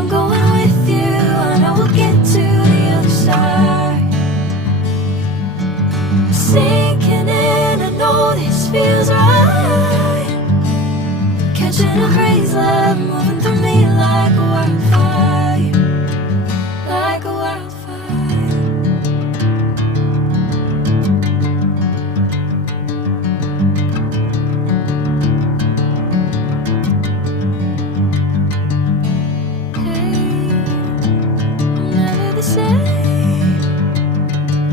I'm going with you, I know we'll get to the other side. Sinking in, I know this feels right. Catching a breeze, love moving through me like a wildfire, like a wildfire. Hey, I'm never the same.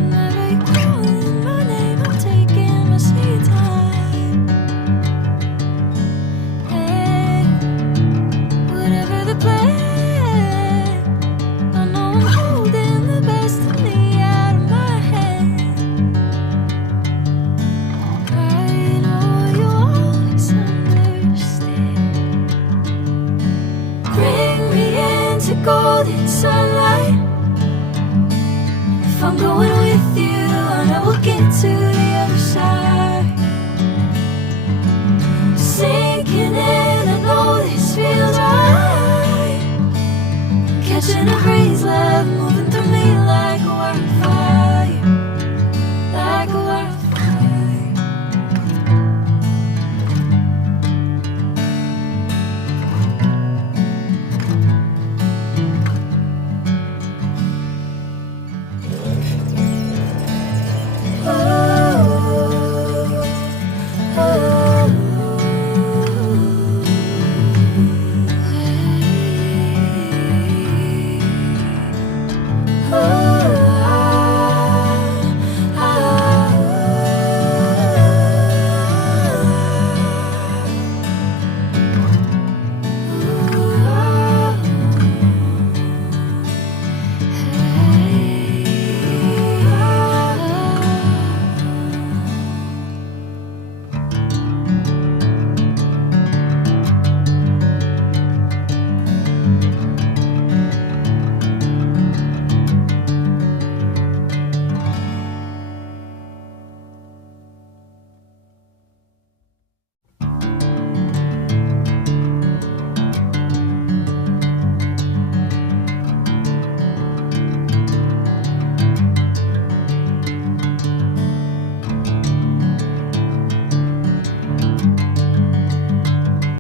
Whenever you're calling my name, I'm taking my sweet time. Hey, whatever the plan, I know I'm holding the best of me out of my hand. I know you always understand. Bring me into golden sunlight. If I'm going with you, I know we'll get to the other side. Sinking in, I know this feels right.